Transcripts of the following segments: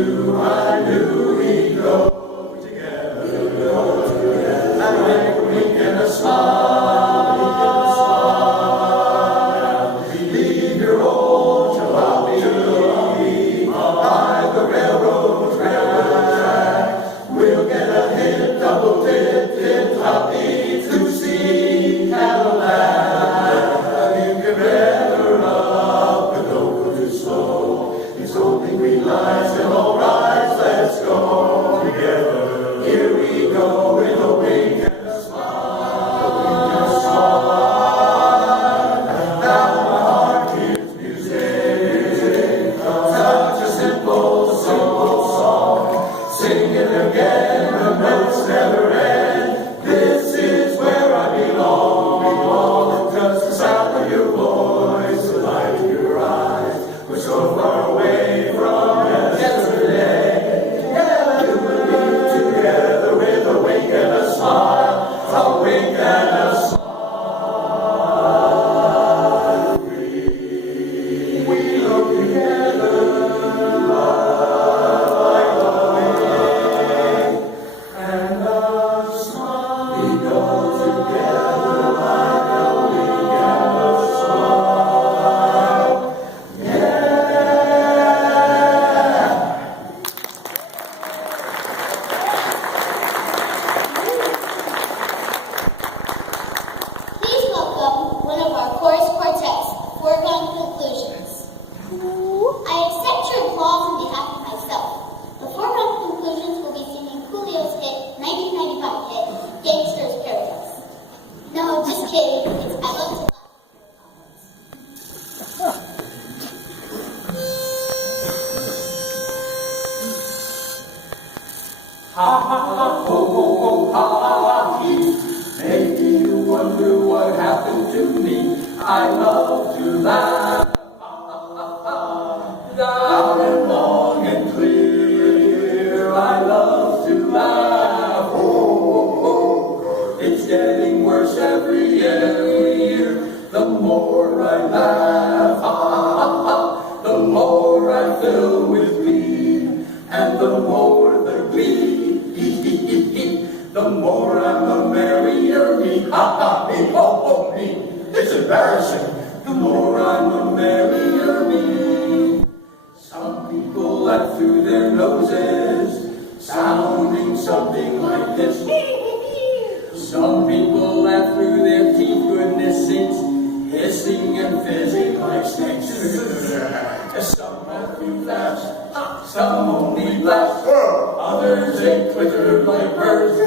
knew we'd go together. And when we can smile, leave your old jalopy by the railroad track. We'll get a hit, double dip, hoppy to see Cadillac. You can better up, but don't go too slow. It's only green lights and all right, let's go together. Here we go with a wink and a smile. Now my heart hears music, such a simple song. Sing it again, the notes never end. This is where I belong. Just the sound of your voice, the light in your eyes. We're so far away from yesterday. Together, together with a wink and a smile. A wink and a smile. We look together like a wink and a smile. We go together like a wink and a smile. Please welcome one of our chorus quartets, Foregone Conclusions. I accept your applause on behalf of myself. The Foregone Conclusions will be singing Coolio's hit, 1995 hit, Gangster's Paradise. No, just kidding. It's I Love to Laugh. Ha ha ha, ho ho ho, ha ha hee. Maybe you wonder what happened to me. I love to laugh, loud and long and clear. I love to laugh, oh, oh, oh. It's getting worse every year. The more I laugh, ha ha ha ha, the more I fill with glee, and the more the glee. The more I'm the merrier me, ha ha me, ho ho me. It's embarrassing. The more I'm the merrier me. Some people laugh through their noses, sounding something like this. Some people laugh through their teeth, goodness sakes, hissing and fizzing like snakes. Some laugh too fast, some only laugh, others they twitter like birds.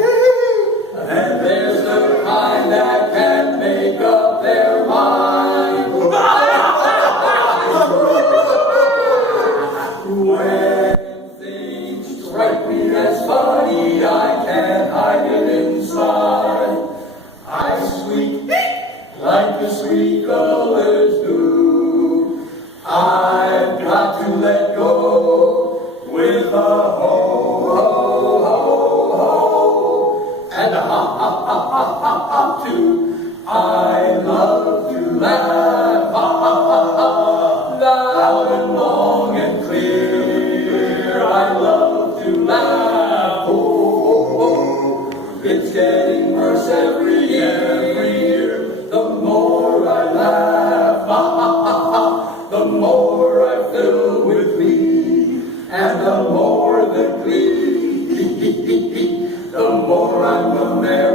And there's the kind that can't make up their mind. When things strike me as funny, I can't hide it inside. I squeak like the sweet colors do. I've got to let go with a ho, ho, ho, ho, and a ha, ha, ha, ha, ha, ha, too. I love to laugh, ha, ha, ha, ha, loud and long and clear. I love to laugh, oh, oh, oh. It's getting worse every year. The more I laugh, ha, ha, ha, ha, the more I fill with glee, and the more the glee, the more I'm the merrier.